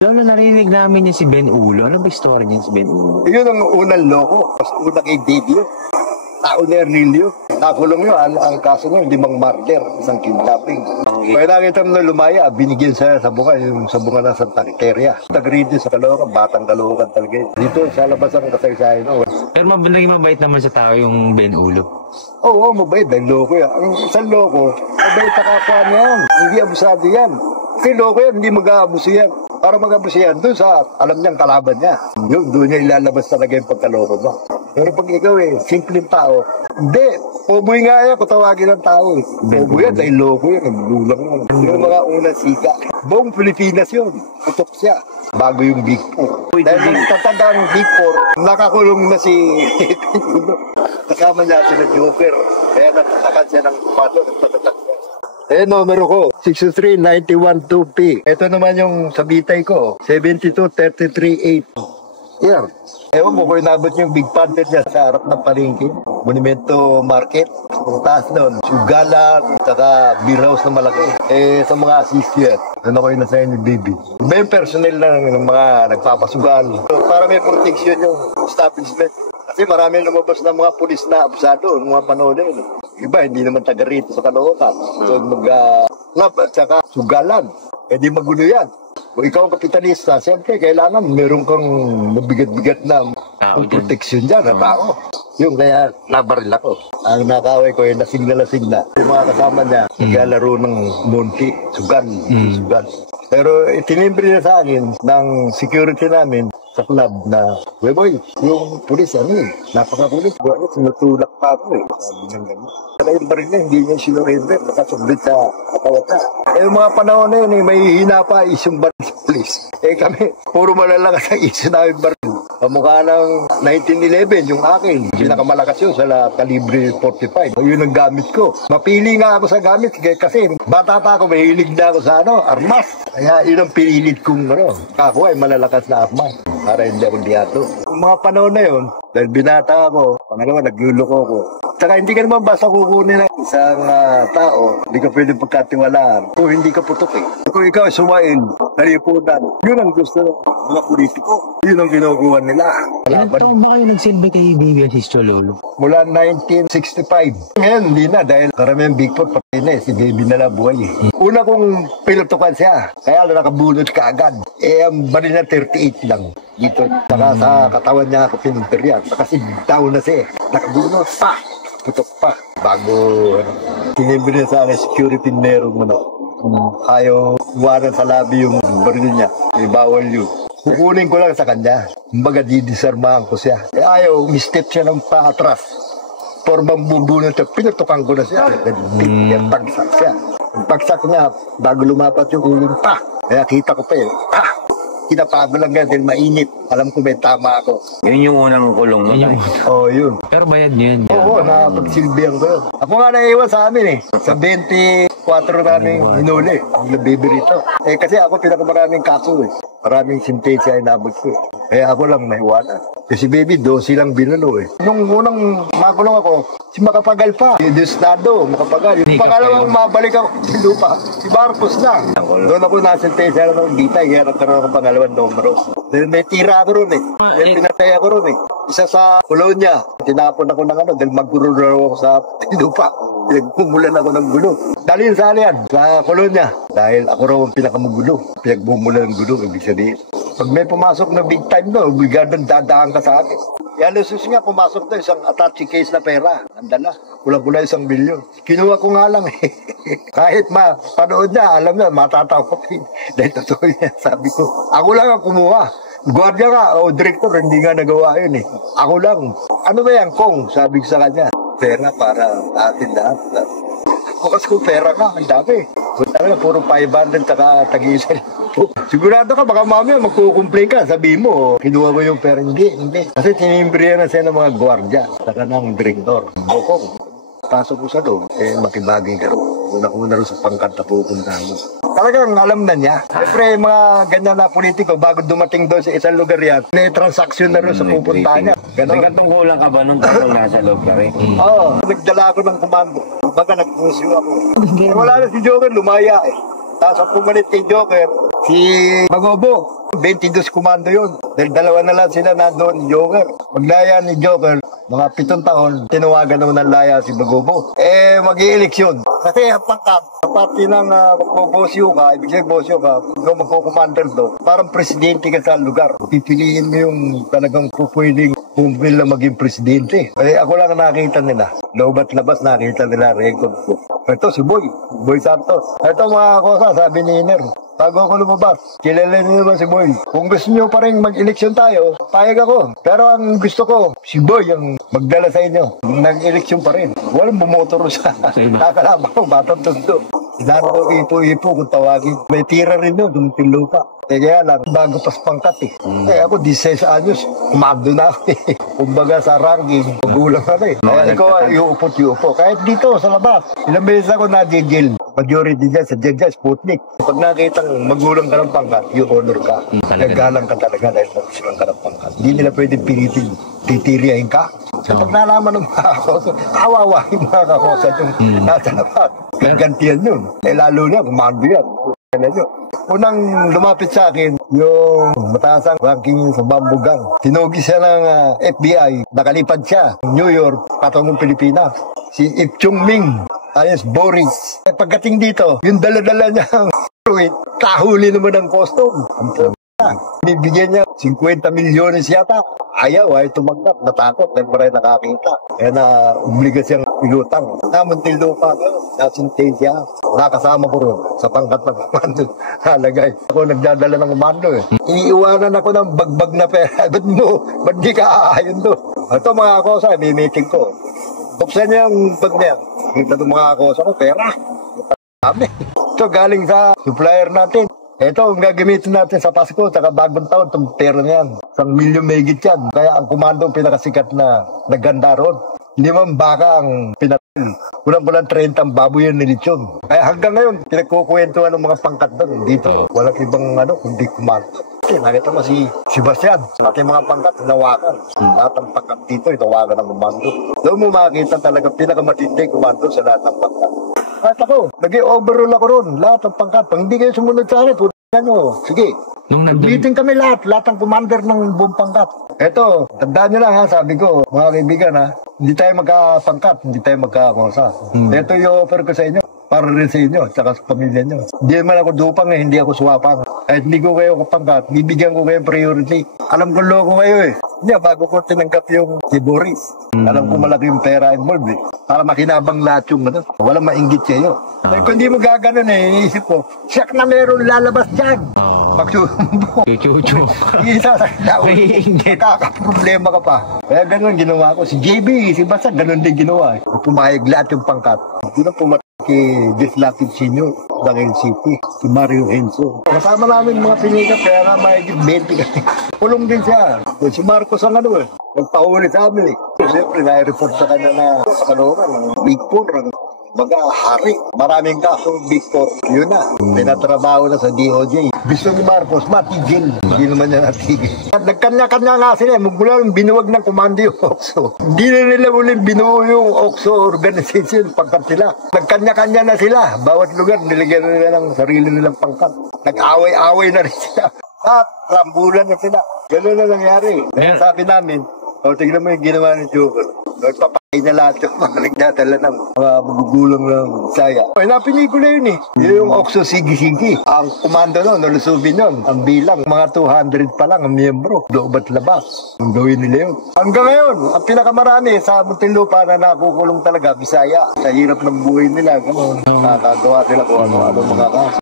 Lalo narinig namin niya si Ben Ulo. Ano ba story niya si Ben Ulo? Yun ang unang loko. Mas unang ididyo. Tao ni Ernilio. Nakulong yun. Ang kaso nyo, 5 murder. Isang kidnapping. Kaya nakita mo na lumaya, binigyan sa bunga. Yung sa bunga ng Santa Quiteria. Tagrito sa Caloocan. Batang Caloocan talaga yun. Dito sa labas ang kasaysayan. Pero naging mabait naman sa tao yung Ben Ulo. Oo, mabait. Dahil loko yan. Ang isang loko, mabait sa kapwa niya yan. Hindi abusado yan. Kasi loko yan, hindi mag-aabuso yan. Para mag-abuso yan, doon sa alam niyang kalaban niya. Yun, doon niya ilalabas talaga yung pagkaloko mo. Pero pag ikaw simpleng tao, hindi. Poboy nga yan, kung tawagin ng tao. Poboy yan, dahil loko yan. Gulang mo. Yung mga unang sika. Buong Pilipinas yun. Putok siya. Bago yung Big Four. Dahil tatanda ng Big Four, nakakulong na si kasama niya sila Joker. Kaya natatakan siya ng palo, nagpatatak siya. Numero ko, 63912P. Ito naman yung sabitay ko, 72338. Yan. Ewan mo kung inabot yung Big Panther niya sa harap ng palengke. Monumento Market. Kung taas doon, Sugalan, saka beer house na malaki. Sa mga assist yan. Ano ko yung nasa ni Bibi. May personnel ng mga nagpapasugal. Para may protection yung establishment. Kasi marami lumabas ng mga pulis na abusado, mga panahon na yun. Iba, hindi naman taga rito sa Caloocan. So, mag-lab at saka sugalan. Di magulo yan. Kung ikaw ang kapitalista, siyempre, kailangan meron kang mabigat-bigat na protection dyan, na tao. Yung kaya nabaril ako. Ang nakaway ko, lasing na. Yung mga kasama niya, naglalaro ng monti, sugan. Pero itinimbre na sa akin ng security namin sa club na, boy, yung pulis, napakapulis. Sinutulak pa ako Sabi ng ganyan. Kaya yung baril niya, hindi niya sinurrender. Nakasublit sa katawat na. Yung mga panahon na yun, may hina pa isang baril sa pulis. Kami, puro malalakas ang isa namin baril. Mukha ng 1911, yung akin. Pinakamalakas yun sa kalibre 45. Yun ang gamit ko. Mapili nga ako sa gamit kasi bata pa ako, mahilig na ako sa armas. Kaya yun ang pinilit kong kako ay malalakas na armas. Para hindi ako diyato. Yung mga panahon na yun, dahil binata ako, pangalawa, nagluloko ako. Saka hindi ka naman basta kukunin ng isang tao, hindi ka pwede pagkatiwalaan. Kung hindi ka putok Kung ikaw ay sumain, nalipunan, yun ang gusto ng mga politiko. Yun ang ginukuha nila. Ilang taon ba kayo nagsilbi kay Bibi Asisto Lolo? Mula 1965. Ngayon, hindi na dahil karamihan Big Four patay na si Baby na lang buhay Una kong pilotokan siya, kaya nakabunod ka agad. Ang baril na 38 lang. Dito, saka sa katawan niya ako pinunterian. Kasi down na siya nakabunod pa. Putok pa. Bago, tinimbre sa akin, security meron mo ayaw iwanan sa labi yung baril niya. Bawal yun. Kukunin ko lang sa kanya. Kumbaga, didisarmahan ko siya. Ayaw, umistep siya ng paatras. Porbang bubunod siya, pinutukan ko na siya. Bagsak siya. Bagsak niya, bago lumapat yung ulong pa. Kaya kita ko pa Kinapago lang dahil mainit. Alam ko may tama ako. Yun yung unang kulong mo. Yun. Pero bayad yun. Oo, napagsilbihan ko yun. Ako nga naiwan sa amin Sa 24 namin hinuli. Ang nabibi rito. Kasi ako pinakamaraming kaso Maraming sintensya ay nabot ko Kaya ako lang naiwanan. Si Baby, 12 lang binulo Nung unang makulong ako, si Makapagal pa. Si Diosdado, Makapagal. Yung pangalawang mabalik ako sa lupa, si Marcos na. Doon ako nasintensya ng Gita. Kaya nagkaroon ako pangalawang numero. Dahil may tira ako ron pinatay ako ron Isa sa Colonia. Tinapon ako ng dahil magururo ako sa lupa. Pinagmumulan ako ng gulo. Dalhin sa yan, sa Colonia. Dahil ako raw ang pinakamagulo. Pinagmumulan ng gulo, ibig sabihin. Pag may pumasok na big time bigyan dadaan ka sa akin. Yan, Lusus nga, pumasok na isang attached case na pera. Ang dala. Pula-pula 1 milyon. Kinuha ko nga lang Kahit panood niya, alam na, matatawa ko Dahil totoo niya, sabi ko. Ako lang ang kumuha. Guardia nga, director, hindi nga nagawa yun Ako lang. Ano ba yan, Kong? Sabi ko sa kanya. Pera para atin lahat. Bukas ko pera nga, ang dami. Talaga, puro 500 taka tag-isa. Sigurado ka, baka mamaya magkukumplain ka. Sabihin mo, kinuha mo yung pera. Hindi. Kasi tinimbrihan na siya ng mga gwardiya. Saka ng direktor. Bokong. Pasok ko sa doon, makibagay ka rin. Una-una rin sa pangkat na pupunta mo. Talagang alam na niya. Siyempre, mga ganyan na politiko, bago dumating doon sa isang lugar yan, may transaksyon na rin sa pupunta niya. Nagkatungkulan ka ba nung tapos nasa loob ka rin? Oo, nagdala ako ng komando. Baga nag-musyo ako. Wala na si Joker, lumaya Tapos ang pumalit kay Joker, si Magobo. 22 komando yun. Dahil dalawa na lang sila nandun, Joker. Maglaya ni Joker, mga 7 taon, tinawagan naman ng laya si Bagobo. Mag-i-eleksyon. Kasi pangkat, pati ng bosyo ka, ibig sabihin bosyo ka, ikaw magko-commander doon, parang presidente ka sa lugar. Pipiliin mo yung talagang pwedeng pumipil na maging presidente. Ako lang nakita nila. Loob at labas nakita nila record ko. Ito si Boy Santos. Ito mga kosa, sabi ni Iner. Bago ako lumabas, kilala niyo naman si Boy. Kung gusto niyo pa rin mag-eleksyon tayo, payag ako. Pero ang gusto ko, si Boy ang magdala sa inyo. Nag-eleksyon pa rin. Walang bumotor sa nakalaban ko, batang tundo. Sinano ko ipo-ipo kung tawagin. May tira rin doon, dumating lupa. Kaya lang, bago pas pangkat eh. Kaya ako, 16 anyos, umado na ako eh. Kumbaga sa ranking, magulang ka na eh. Kaya ikaw ay iupo. Kahit dito, sa labas. Ilang beses ako na-jigil. Majority dyan sa Jegja, Sputnik. Pag nakitang magulang ka ng pangkat, you honor ka. Naggalang ka talaga dahil magulang ka ng pangkat. Hindi nila pwedeng pilitin. Titiriyahin ka. Sa pag nalaman ng mga kakosa, kawawa yung mga kakosa yung nasa labas. Gantihan yun. Lalo na, kumando yan. Unang lumapit sa akin, yung mataasang ranking sa Bambugang. Tinugi siya ng FBI, nakalipad siya New York, patungong Pilipinas. Si Ip Chung Ming, alias Boris. Pagdating dito, yung dala-dala niyang kahuli naman ng custom. Binibigyan niya 50 milyones yata. Ayaw ay tumanggap, natakot dahil maray nakakita. Kaya na obliga siyang ilutang. Namuntil lupa, nasintensya. Nakasama ko ron sa pangkat ng komando. Halagay. Ako nagdadala ng komando eh. Iniiwanan ako ng bagbag na pera. Ba't di ka aayon doon? Ito mga kosa, may meeting ko. Buksan niya yung bag niya. Kita ng mga kosa ko, pera. Ito galing sa supplier natin. Ito, ang gagamitin natin sa Pasko, saka bagong taon, itong pera na yan. 1 milyon may higit yan. Kaya ang komando ang pinakasikat na naganda ron. 5 baka ang pinatil. Kulang-kulang 30 ang baboy yan nilitsyon. Kaya hanggang ngayon, pinagkukwentuhan ng mga pangkat doon. Dito, walang ibang kundi komando. Nakita mo si Sebastian, ating mga pangkat, nawakan. Lahat ng pangkat dito, itawagan ng komando. Doon mo makikita talaga pinakamatinding komando sa lahat ng pangkat. At ako, nag-overall ako ron, lahat ng pangkat. Pag hindi kayo sumunod sa akin, sige. Meeting kami lahat ng commander ng buong pangkat. Eto, tandaan nyo lang ha, sabi ko, mga kaibigan ha, hindi tayo magkapangkat, hindi tayo magkakosa. Ito yung offer ko sa inyo, para rin sa inyo, tsaka sa pamilya nyo. Hindi naman ako dupang hindi ako swapang. Kahit hindi ko kayo kapangkat, bibigyan ko kayo priority. Alam ko loko kayo eh. Hindi, bago ko tinanggap yung si Boris. Alam ko malaki yung pera involved eh. Para makinabang lahat yung walang mainggit kayo. Kung hindi mo gaganon eh, iisip ko, siyak na meron lalabas dyan. Magsusumbong. Chuchu. Isa sa kakaproblema ka pa. Kaya ganun ginawa ko. Si JB, si Basa, ganun din ginawa. Pumayag lahat yung pangkat. Hindi na pumatay kay Deslapid Senior ng NCP, si Mario Henso. Kasama namin mga pinikat, kaya nga mahigit 20 kasi. Pulong din siya. Si Marcos ang nagpahuli sa amin eh. Siyempre, na-report sa kanya na sa kalungan, Big Four, mag-ahari. Maraming kasong Big Four. Yun na. Pinatrabaho na sa DOJ. Gusto ni Marcos, matigil. Hindi naman niya natigil. At nagkanya-kanya nga sila. Magmula yung binuwag ng komando yung OXO. Hindi na nila ulit binuo yung OXO organization pangkat sila. Nagkanya-kanya na sila. Bawat lugar, niligyan na nila ng sarili nilang pangkat. Nag-away-away na rin sila. At rambulan na sila. Ganun na nangyari. Kaya sabi namin, tignan mo yung ginawa ni Joker. Nagpapakain na lahat yung mga nagdadala ng mga magugulang ng saya. Ay, napinikula yun eh. Yung OXO Sigi-Sigi. Ang komando nun, nalusubin yun. Ang bilang, mga 200 pa lang ang miyembro. Loob at labas. Ang gawin nila yun. Hanggang ngayon, ang pinakamarami sa Muntinlupa na nakukulong talaga, Bisaya. Sa hirap ng buhay nila, nakagawa nila kung ano mga kaso.